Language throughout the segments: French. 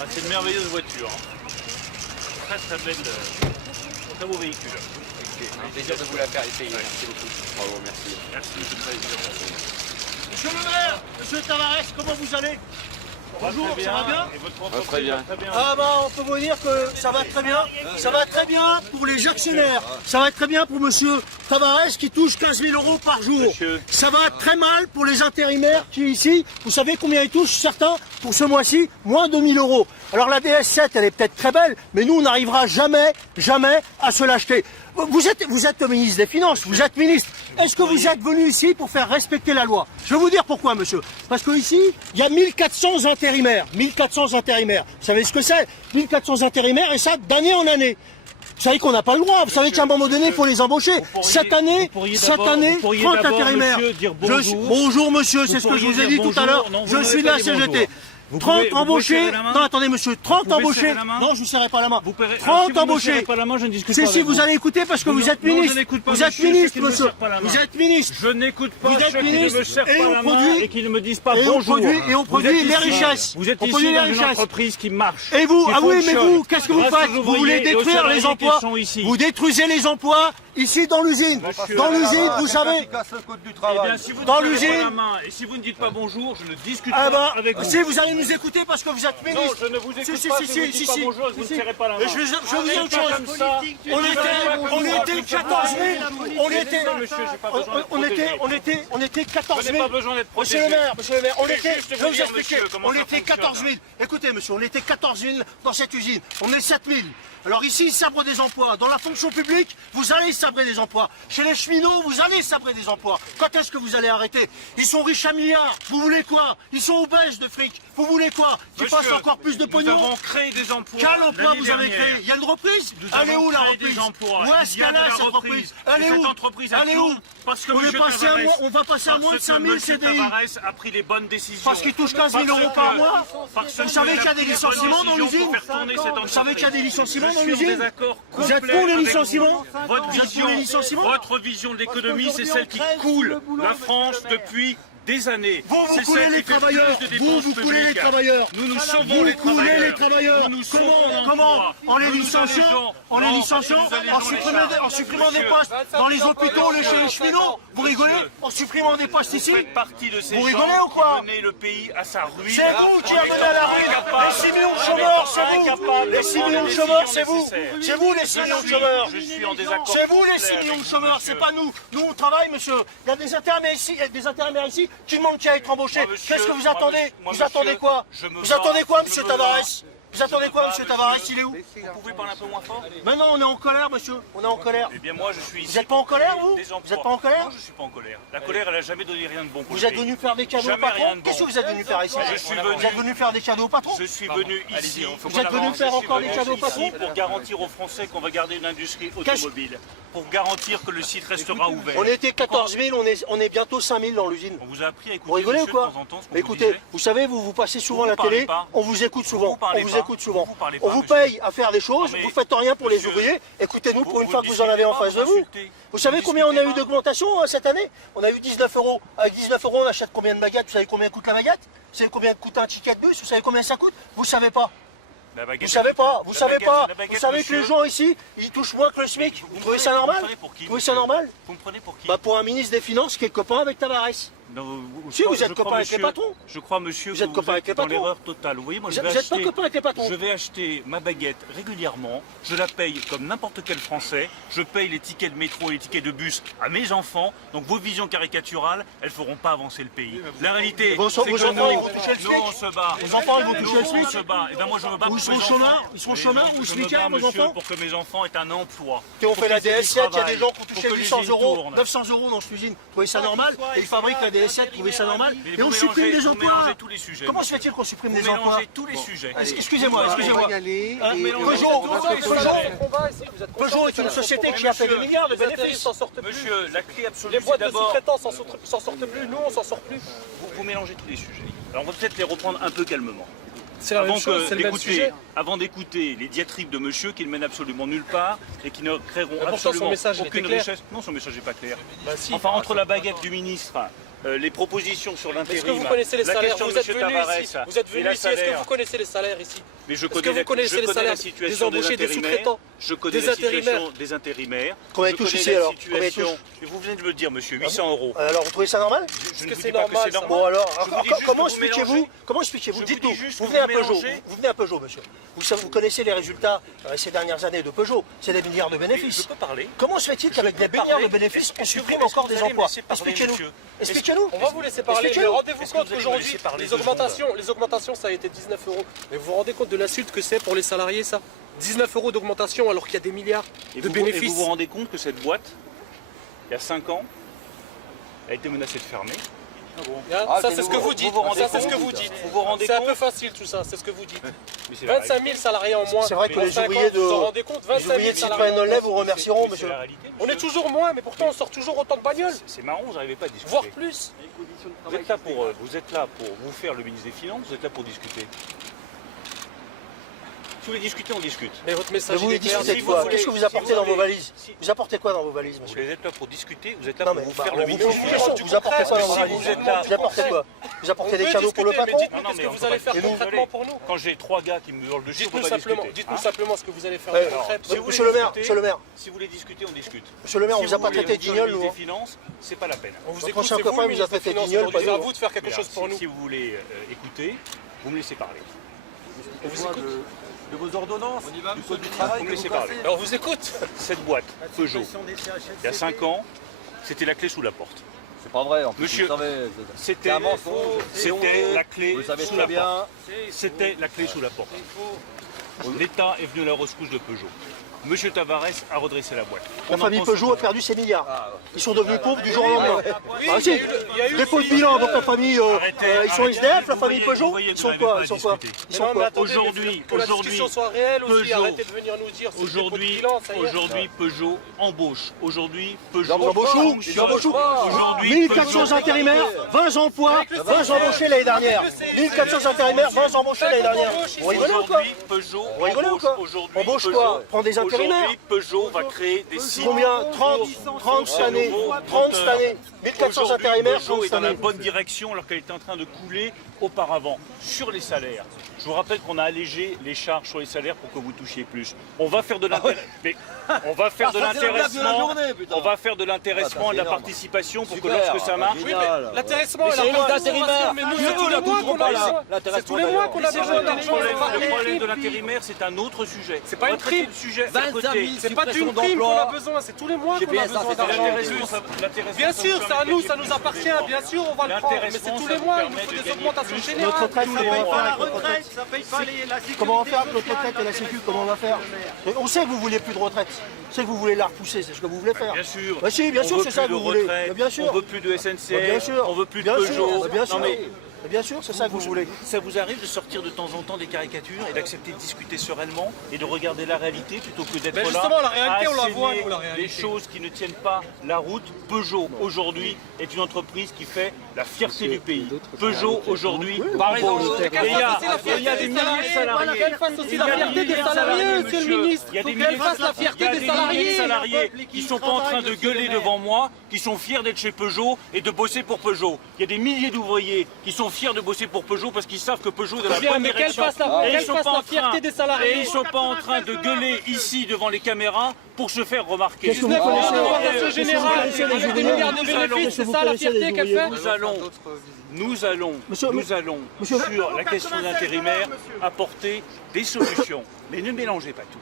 Ah, c'est une merveilleuse voiture. Très très belle, très beau véhicule. Un plaisir de vous la faire essayer. Merci beaucoup. Bravo, merci. Merci, monsieur le président. Monsieur le maire, monsieur Tavares, comment vous allez? Bonjour, ça va bien? Et votre entreprise va très bien. Ah bah on peut vous dire que ça va très bien. Ça va très bien pour les actionnaires. Ça va très bien pour monsieur Tavares qui touche 15 000 € par jour. Monsieur. Ça va très mal pour les intérimaires qui ici, vous savez combien ils touchent certains pour ce mois-ci? Moins de 1000 €. Alors la DS7 elle est peut-être très belle, mais nous on n'arrivera jamais à se l'acheter. Vous êtes ministre des Finances, vous êtes ministre. Est-ce que vous êtes venu ici pour faire respecter la loi? Je vais vous dire pourquoi, monsieur. Parce que ici, il y a 1400 intérimaires. 1400 intérimaires. Vous savez ce que c'est? 1400 intérimaires et ça d'année en année. Vous savez qu'on n'a pas le droit. Vous savez qu'à un moment donné, il faut les embaucher. Cette année, 30 intérimaires. Bonjour, monsieur, c'est ce que je vous ai dit tout à l'heure. Je suis de la CGT. 30 embauchés. Non, attendez, monsieur, 30 embauchés. Non, je ne serrerai pas la main. 30 embauchés. Si, vous allez écouter parce que vous êtes ministre. Vous êtes ministre, monsieur. Vous êtes ministre. Je n'écoute pas Vous êtes ceux qui ne ministre me serrent et pas on la main produit- et qui ne me disent pas Et on bonjour. produit les richesses. Vous êtes On produit ici les dans une richesses. entreprise qui marche. Et vous, qui ah oui, mais fonctionne, vous, qu'est-ce que vous grâce faites? aux Vous voulez ouvriers et aux détruire les salariés qui emplois. sont ici. Vous détruisez les emplois ici dans l'usine. Monsieur, Dans l'usine, vous savez. Eh bien, si vous ne Dans serrez pas l'usine. la main et si vous ne dites pas bonjour, je ne discute Ah pas bah, avec vous. si vous allez nous écouter parce que vous êtes Non, ministre. je ne vous écoute Si, pas si, si vous ne si, dites pas si, bonjour et que vous ne si. serrez pas la main. Et je vous dis autre chose. Comme ça, On était 14 000. On était. Monsieur, j'ai pas besoin d'être protégé. On était 14 Je 000. n'ai pas besoin d'être Monsieur protégé. le maire, on Je vais était, juste je vous vais vous dire, expliquer, monsieur, comment on ça était 14 000. Écoutez, monsieur, on était 14 000 dans cette usine. On est 7 000. Alors ici, ils sabrent des emplois. Dans la fonction publique, vous allez sabrer des emplois. Chez les cheminots, vous allez sabrer des emplois. Quand est-ce que vous allez arrêter? Ils sont riches à milliards. Vous voulez quoi? Ils sont obèses de fric. Vous voulez quoi? Qu'ils Monsieur, fassent encore plus de Nous pognon? avons créé des emplois. Quel emploi l'année vous avez dernière. créé? Il y a une reprise? Nous Elle est avons où la créé reprise? des emplois. Où est-ce Il y a qu'elle de est la cette reprise? reprise. Elle est Cette où? entreprise a Elle est tout où? parce que On est monsieur passé à Tavares- moins, on va passer à moins de parce que 5 000 monsieur CDI. Tavares a pris les bonnes décisions. Parce qu'il touche 15 000 Parce € par que- mois. parce que Vous savez qu'il y a des il pris les bonnes licenciements dans décisions l'usine? pour faire tourner cette Vous savez qu'il y a des entreprise. licenciements dans Je suis en l'usine? désaccord Vous êtes complet pour les avec licenciements? vous. Votre Vous êtes pour les licenciements? votre vision de l'économie, c'est celle qui coule la France depuis des années. Vous C'est coulez celle les qui fait travailleurs. plus de Vous dépenses coulez les publiques. travailleurs. Nous sauvons Vous les coulez travailleurs. les travailleurs. Nous sauvons Comment? l'emploi. En les Nous licenciant? allégeons- En les Non, licenciant? nous allégeons En supprimant des Monsieur. postes dans les hôpitaux, chez les cheminots? Vous rigolez? En supprimant des postes ici? Vous faites partie de ces Vous gens rigolez ou quoi? qui menez le pays à sa ruine. C'est vous qui avez à la ruine. Les 6 millions de chômeurs, c'est vous. Les 6 millions de chômeurs, c'est vous. C'est vous les 6 millions de chômeurs. Je suis en désaccord. C'est vous les complet 6 millions de avec chômeurs, monsieur. c'est pas nous. Nous on travaille, monsieur. Il y a des intérimaires ici qui demandent qui à être embauchés. Moi, monsieur, Qu'est-ce que vous moi, attendez? moi, Vous attendez monsieur, quoi? je me Vous bats, attendez quoi, je monsieur me Tavares? bats. Vous attendez quoi, monsieur Tavares? Il est où? Vous pouvez parler un peu moins fort? Maintenant on est en colère, monsieur. On est en colère. Eh bien moi je suis ici. Vous n'êtes pas en colère, vous? Des emplois. Vous n'êtes pas en colère? Non, je suis pas en colère. La colère, elle a jamais donné rien de bon pour Vous le êtes pays. venu faire des cadeaux au Jamais rien patron? de bon. Qu'est-ce que vous êtes venu faire ici? Je suis venu- Vous êtes venu faire des cadeaux au patron? Je suis venu ici. Vous êtes venu faire encore des cadeaux au patron? Pour garantir aux Français qu'on va garder une industrie automobile. Pour garantir que le site restera ouvert. On était 14 000, on est bientôt 5 000 dans l'usine. On vous a appris à Vous écouter rigolez ou monsieur, de quoi? temps en temps ce qu'on Mais vous écoutez, disait. vous savez, vous passez souvent à la parlez télé, pas. on vous écoute souvent. Vous parlez On vous pas. écoute souvent. Vous parlez On pas, vous monsieur. paye à faire des choses, Non, mais vous faites rien pour les monsieur, ouvriers. Écoutez-nous pour vous- une fois vous que vous en avez en face discutez de pas, vous. vous insultez. Vous savez Vous combien on a discutez eu pas. d'augmentation cette année? On a eu 19 €. Avec 19 € on achète combien de baguettes? Vous savez combien coûte la baguette? Vous savez combien coûte un ticket de bus? Vous savez combien ça coûte? Vous savez pas. La baguette- Vous savez pas, vous la savez baguette- pas. la baguette, Vous savez que les monsieur. gens ici, ils touchent moins que le SMIC. Vous trouvez ça Vous normal? prenez pour qui, Vous trouvez ça monsieur normal? Vous me prenez pour qui? Bah pour un ministre des Finances qui est copain avec Tavares. Non, Si, vous êtes je copain crois, avec les monsieur- patrons. Je crois, monsieur, Vous que êtes copain avec les dans patrons. l'erreur totale. Vous voyez, moi, Vous je vais êtes pas acheter... copain avec les patrons. Je vais acheter ma baguette régulièrement, je la paye comme n'importe quel Français, je paye les tickets de métro et les tickets de bus à mes enfants, donc vos visions caricaturales, elles ne feront pas avancer le pays. La réalité, Vos c'est que enfants, nous, ils vont toucher le nous, SMIC. on se bat. Vos enfants, ils vont toucher le Nous, SMIC. on se bat. Et ben moi, je me bats Ou pour ils seront mes chômeurs, enfants. ils seront Mais chômeurs non, ou je me smicards, bats, vos monsieur, enfants. pour que mes enfants aient un emploi. Et on Pour fait la qu'ils aient du DS7, il y a des travail, gens qui ont pour touché que 800 l'usine €, tourne. 900 € dans cette usine. Vous trouvez ça normal? Et ils fabriquent la DS7, vous trouvez ça normal? Mais Et on vous supprime mélangez- des vous emplois. mélangez tous les sujets. Comment se fait-il qu'on supprime Vous des emplois? mélangez tous les sujets. Excusez-moi, excusez-moi. Peugeot est une société qui a fait des milliards de bénéfices. Monsieur, la clé absolue, Les c'est boîtes de d'abord... sous-traitants s'en sortent plus, nous on s'en sort plus. Vous mélangez tous les sujets. Alors on va peut-être les reprendre un peu calmement. C'est la même chose, c'est le même sujet. Avant d'écouter les diatribes de monsieur qui ne mènent absolument nulle part et qui ne créeront pourtant, son absolument message, il aucune était clair. richesse. Non, son message n'est pas clair. Bah si. Enfin, entre la baguette du ministre, les propositions sur Est-ce l'intérim, que vous connaissez les la salaires? question Vous de êtes M. venu Tavares ici. Vous êtes et venu la ici. Est-ce que salaire. vous connaissez les salaires ici? Mais je Est-ce connais, que vous connaissez les la salaires situation des embauchés, des intérimaires. sous-traitants, Je connais des la situation intérimaires? des intérimaires. Combien Je touche connais ici, la alors? Combien situation. touche? Mais vous venez de me le dire, monsieur, 800 euros. Alors vous trouvez ça normal? Je ne que vous c'est dis pas que normal, c'est ça? normal. Bon alors, Je vous dis juste comment que vous expliquez-vous? mélangez. Comment expliquez-vous? Je vous Dites-nous. dis juste Vous que venez à vous Peugeot. mélangez. Vous venez à Peugeot, monsieur. Vous connaissez les résultats ces dernières années de Peugeot. C'est des milliards de Mais bénéfices. je peux parler. Comment se fait-il qu'avec des milliards de bénéfices, on supprime encore des emplois? Expliquez-nous. Expliquez-nous. On va vous laisser parler, mais Expliquez-nous. rendez-vous Est-ce que compte vous allez me qu'aujourd'hui, laisser parler les 2 augmentations, ça a été 19 euros. Mais vous vous rendez compte de l'insulte que c'est pour les salariés, ça? 19 euros d'augmentation alors qu'il y a des milliards Et de vous bénéfices. vous rendez compte que cette boîte, il y a 5 ans, a été menacée de fermer. Ça, c'est ce que vous dites. vous rendez Ça, c'est ce compte que vous dites. Vous vous rendez C'est un compte peu facile tout ça, c'est ce que vous dites. Mais c'est la 25 000 réalité. salariés en moins. C'est vrai que pour les 5 ans, ouvriers vous vous en rendez compte? les 25 ouvriers 000 de salariés. Citroën Nollet vous remercieront, Mais c'est monsieur. la réalité, On est monsieur. toujours moins, mais pourtant on sort toujours autant de bagnoles, C'est marrant, vous n'arrivez pas à discuter. voire plus. Vous êtes là pour vous faire le ministre des Finances, vous êtes là pour discuter. Si vous voulez discuter, on discute. Mais votre Mais message vous il les est clair. discutez de si quoi? vous voulez- Qu'est-ce que vous si apportez vous dans vos voulez- valises? Vous apportez quoi dans vos valises, Vous monsieur? êtes là pour discuter, vous êtes là Non pour mais vous bah, faire on le vous ministre pose des une question. Finances. Vous apportez quoi dans vos Si valises? vous êtes là- Vous apportez quoi? Vous apportez des On peut cadeaux pour le discuter, mais patron? dites-nous Non, qu'est-ce mais que on vous peut allez pas- faire et nous, concrètement pour nous. Quand j'ai 3 gars qui me hurlent dessus, on Dites-nous peut pas simplement, discuter. dites-nous Hein? simplement ce que vous allez faire Ouais. de concret. Si vous Monsieur voulez le maire, discuter- monsieur le maire. Si vous voulez discuter, on discute. Monsieur le maire, on Si vous a vous pas voulez traité de dire le guignol, ministre nous. des Finances, c'est pas la peine. On vous Votre écoute, ancien c'est copain vous, le vous a ministre des traité de Finances. guignol, Aujourd'hui, pas c'est à nous. vous de faire quelque chose pour nous. Si vous voulez écouter, vous me laissez parler. On vous écoute. De vos ordonnances, du code du Vous travail, me que laissez vous parler. cassez. Alors on vous écoute. Cette boîte, Peugeot, il y a 5 ans, c'était la clé sous la porte. C'est pas vrai, en plus, Monsieur, vous le savez. C'était C'est un mensonge. c'était la clé Vous le savez sous très la bien. porte. C'était la clé sous la porte. L'État est venu à la rescousse de Peugeot. Monsieur Tavares a redressé la boîte. La On en famille pense Peugeot a quoi? perdu ses milliards. Ils sont devenus pauvres du jour au lendemain. Oui, Ah si, il y a eu dépôt de bilan, donc la famille, ils sont arrêtez. SDF, la Vous famille voyez- Peugeot, vous voyez ils que sont vous n'avez quoi? pas Ils sont quoi? discuté. Ils sont Non, mais quoi? attendez, Aujourd'hui- que la aujourd'hui, discussion soit réelle aussi, Peugeot- arrêtez de venir nous dire. Aujourd'hui, Peugeot embauche. Aujourd'hui, Peugeot Ils embauchent où? fonctionne. Ils embauchent où? Aujourd'hui, 1400 Peugeot- intérimaires, 20 emplois, 20 embauchés l'année dernière. 1400 intérimaires, 20 embauchés l'année dernière. Vous rigolez ou quoi? Aujourd'hui, Peugeot Vous rigolez ou embauche. quoi? Aujourd'hui, Embauche Peugeot- quoi? Prends des intérimaires. Aujourd'hui, Peugeot va créer des sites. Combien? 30 cette année. 30 cette année. 1400 Aujourd'hui, intérimaires, 30 Peugeot est cette dans la année. bonne direction alors qu'elle était en train de couler auparavant. Sur les salaires, je vous rappelle qu'on a allégé les charges sur les salaires pour que vous touchiez plus. On va faire de on va faire de ça, c'est la blague de la l'intéressement, journée, putain. on va faire de l'intéressement et de la énorme. participation pour que Super, lorsque ça marche, Oui, mais génial. l'intéressement Mais et c'est la énorme. participation, mais nous, c'est tous les mois qu'on a besoin. C'est tous les mois qu'on a besoin le d'argent. problème de l'intérimaire, c'est un autre sujet. C'est pas On une va traiter prime. le sujet à 25 côté. 000. C'est pas d'une prime qu'on a besoin, c'est tous les mois qu'on a GPS, ça, besoin c'est d'argent. L'intéressement, Bien sûr, c'est à nous, ça nous appartient, bien sûr, on va le prendre, mais c'est tous les mois, il nous faut des augmentations Notre générales. retraite, comment on va faire avec notre retraite? Comment on va faire avec notre retraite et la sécu? Comment on va faire? On sait que vous voulez plus de retraite. On sait que vous voulez la repousser, c'est ce que vous voulez faire. Bien sûr. Bah si, bien On sûr, veut c'est ça plus que de vous voulez. retraite, Bah bien sûr. On veut plus de SNCF, Bah bien sûr. on veut plus de Bien sûr, Peugeot. bah bien sûr. Non, mais Bien sûr, c'est ça que vous voulez. ça vous arrive de sortir de temps en temps des caricatures et d'accepter de discuter sereinement et de regarder la réalité plutôt que d'être Mais là justement, la réalité, à on la voit, asséner nous, la réalité. des choses qui ne tiennent pas la route. Peugeot, aujourd'hui, est une entreprise qui fait la fierté du pays. Peugeot, aujourd'hui, embauche. Et il y a des milliers de salariés. Qu'elle fasse aussi la fierté des salariés, monsieur le ministre. Il y a des Faut qu'elle milliers fasse la fierté des de salariés. salariés qui sont pas en train de gueuler devant moi, qui sont fiers d'être chez Peugeot et de bosser pour Peugeot. Il y a des milliers d'ouvriers qui sont fiers de bosser pour Peugeot parce qu'ils savent que Peugeot est dans la Bien, bonne mais qu'elle direction. fasse la- Et qu'elle ils sont fasse pas la en fierté train- des salariés. Et ils sont pas en train de gueuler ici devant les caméras pour se faire remarquer. Qu'est-ce que vous 19 euros connaissez d'augmentation générale, Qu'est-ce que vous avec des connaissez milliards de les ouvriers bénéfices, c'est Vous ça la connaissez les fierté qu'elle ouvriers fait. Nous allons, Monsieur- sur la question d'intérimaire, apporter des solutions. Mais ne mélangez pas tout.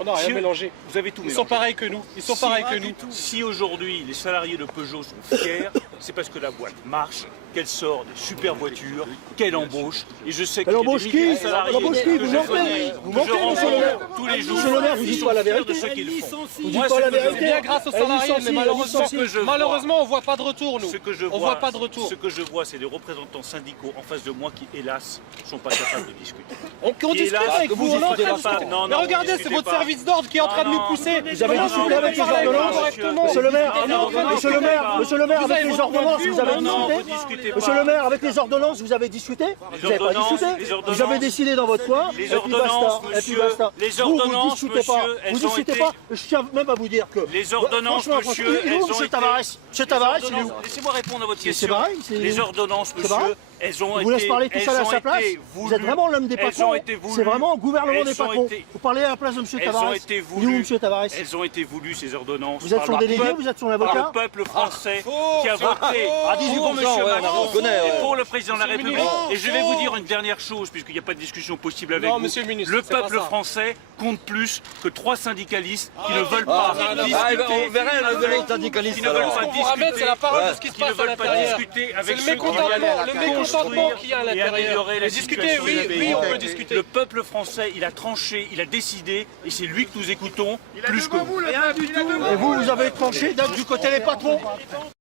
On n'a rien Si- mélangé. Vous avez tout Ils mélangé. sont pareils que nous. Ils sont pareils que nous. Si aujourd'hui les salariés de Peugeot sont fiers, c'est parce que la boîte marche, qu'elle sort des super voitures, qu'elle embauche. Et je sais qu'il y a des embauche milliers de qui salariés Elle embauche qui que Vous je mentez. connais, Vous que mentez, je monsieur le maire. rencontre tous les jours. Monsieur le maire, vous Ils dites sont pas la fiers vérité. de ce qu'ils font. Vous dites Moi, pas ce la que je vérité. C'est bien grâce aux Elle salariés, licencie, mais elle malheureusement, licencie. malheureusement, on voit pas de retour, nous. Ce que je On voit pas de retour. Ce que je vois, c'est des représentants syndicaux en face de moi qui, hélas, ne sont pas capables de discuter. On discute hélas, avec vous, on est en train de discutez pas. discuter. Non, Mais non, regardez, c'est discutez votre pas. service d'ordre qui est en train de nous pousser. Vous avez discuté avec les ordonnances Monsieur le maire, monsieur le maire, avec les ordonnances, vous avez discuté Monsieur le maire, avec les ordonnances, vous avez discuté Vous n'avez pas discuté Vous avez décidé dans votre coin, et puis basta. Et puis basta. les ordonnances, Vous discutez pas. monsieur, elles Vous ont discutez été- pas. Je tiens même à vous dire que... Les ordonnances, Franchement, monsieur, il est elles où, ont monsieur été- Tavares Monsieur Tavares, il est où Laissez-moi répondre à votre C'est question. pareil, c'est- Les ordonnances, C'est monsieur, pareil Elles ont Je vous laisse parler tout seul à sa place. Vous êtes vraiment l'homme des patrons. C'est vraiment le gouvernement des patrons. Vous parlez à la place de M. Tavares. Il est où M. Tavares? Elles ont été voulues, ces ordonnances. Vous êtes son délégué, vous êtes son avocat? Par le peuple français qui a voté pour M. Macron et pour le président de la République. Et je vais vous dire une dernière chose, puisqu'il n'y a pas de discussion possible avec vous. Monsieur le ministre, le c'est pas peuple ça. français compte plus que 3 syndicalistes qui ne veulent pas discuter. On verra le syndicaliste. Qui ne veulent pas Vous ramène, c'est la parole de ce qui se qui ne passe à veulent pas l'intérieur. discuter C'est avec le ceux qui mécontentement qu'il y a à et l'intérieur. améliorer la Mais discuter, situation oui, du pays. oui, on peut discuter. Le peuple français, il a tranché, il a décidé, et c'est lui que nous écoutons plus que vous. Et vous, vous avez tranché d'être du côté des patrons.